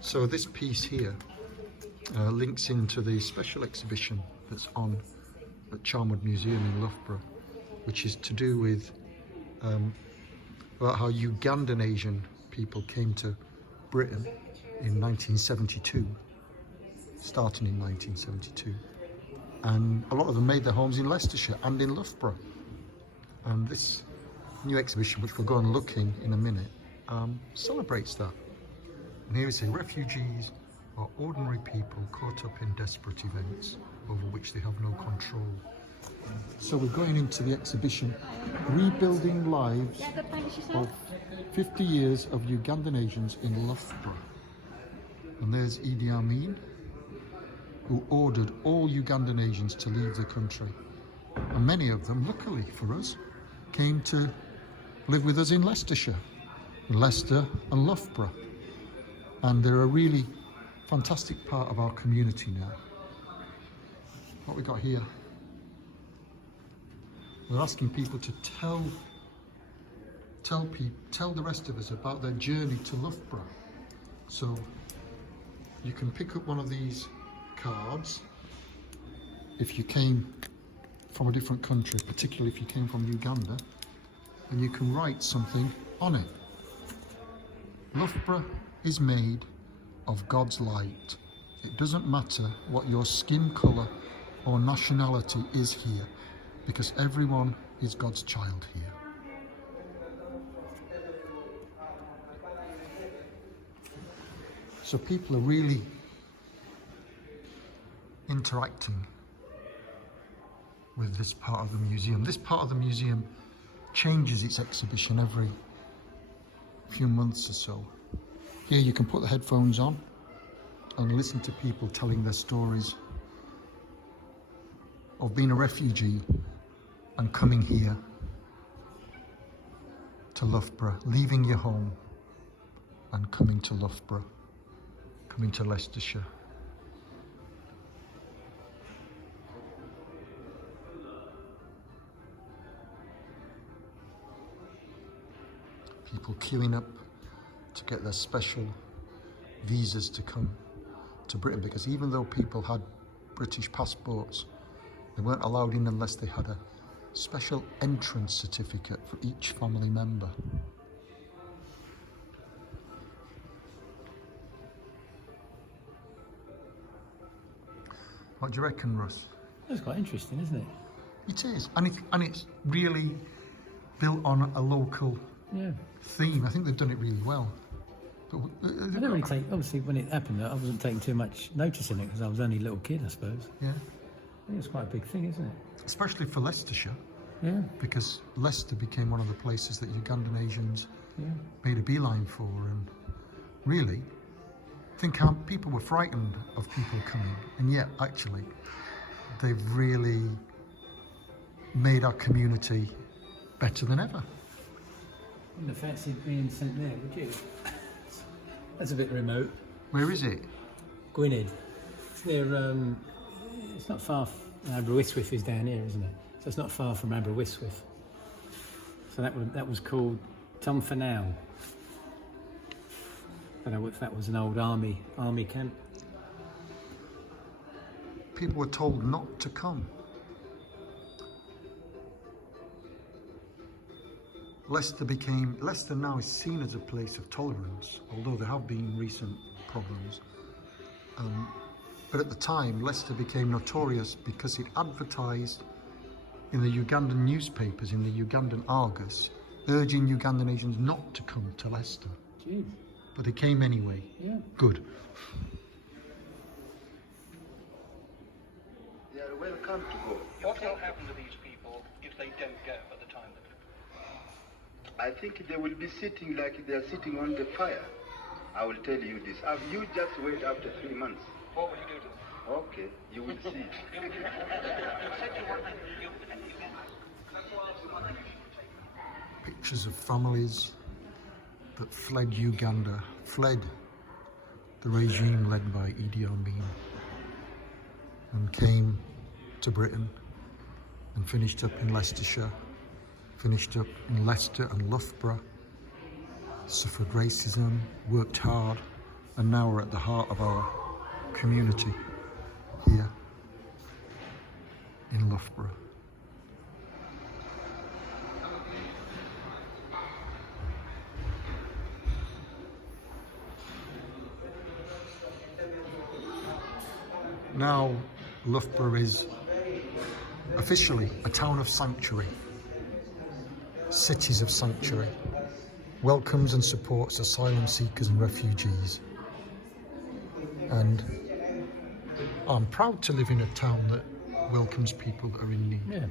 So this piece here links into the special exhibition that's on at Charnwood Museum in Loughborough, which is to do with about how Ugandan Asian people came to Britain in 1972, starting in 1972. And a lot of them made their homes in Leicestershire and in Loughborough. And this new exhibition, which we'll go and look in a minute, celebrates that. And here we say refugees are ordinary people caught up in desperate events over which they have no control. So we're going into the exhibition, Rebuilding Lives of 50 Years of Ugandan Asians in Loughborough. And there's Idi Amin, who ordered all Ugandan Asians to leave the country. And many of them, luckily for us, came to live with us in Leicestershire, Leicester and Loughborough. And they're a really fantastic part of our community now. What we got here? We're asking people to tell the rest of us about their journey to Loughborough. So you can pick up one of these cards if you came from a different country, particularly if you came from Uganda, and you can write something on it. Loughborough is made of God's light. It doesn't matter what your skin colour or nationality is here, because everyone is God's child here. So people are really interacting with this part of the museum. This part of the museum changes its exhibition every few months or so. Here you can put the headphones on and listen to people telling their stories of being a refugee and coming here to Loughborough, leaving your home and coming to Loughborough, coming to Leicestershire. People queuing up to get their special visas to come to Britain, because even though people had British passports, they weren't allowed in unless they had a special entrance certificate for each family member. What do you reckon, Russ? That's quite interesting, isn't it? It is, and it's really built on a local theme. I think they've done it really well. But I don't really take, obviously when it happened, I wasn't taking too much notice in it because I was only a little kid, I suppose. Yeah. I think it's quite a big thing, isn't it? Especially for Leicestershire. Yeah. Because Leicester became one of the places that Ugandan Asians made a beeline for, and really, I think how people were frightened of people coming, and yet actually they've really made our community better than ever. You wouldn't have fancied being sent there, would you? That's a bit remote. Where is it? Gwynedd. It's near, it's not far, Aberystwyth is down here, isn't it? So it's not far from Aberystwyth. So that was called Tumfanow. I don't know if that was an old army camp. People were told not to come. Leicester now is seen as a place of tolerance, although there have been recent problems. But at the time, Leicester became notorious because it advertised in the Ugandan newspapers, in the Ugandan Argus, urging Ugandan Asians not to come to Leicester. Jeez. But they came anyway. Yeah. Good. They are welcome to go. What will happen to these people if they don't go at the time? I think they will be sitting like they are sitting on the fire. I will tell you this. You just wait after 3 months. What will you do to them? Okay, you will see. Pictures of families that fled Uganda, fled the regime led by Idi Amin, and came to Britain and finished up in Leicestershire, finished up in Leicester and Loughborough, suffered racism, worked hard, And now we're at the heart of our community here in Loughborough. Now Loughborough is officially a town of sanctuary, cities of sanctuary, welcomes and supports asylum seekers and refugees. And I'm proud to live in a town that welcomes people that are in need. Yeah.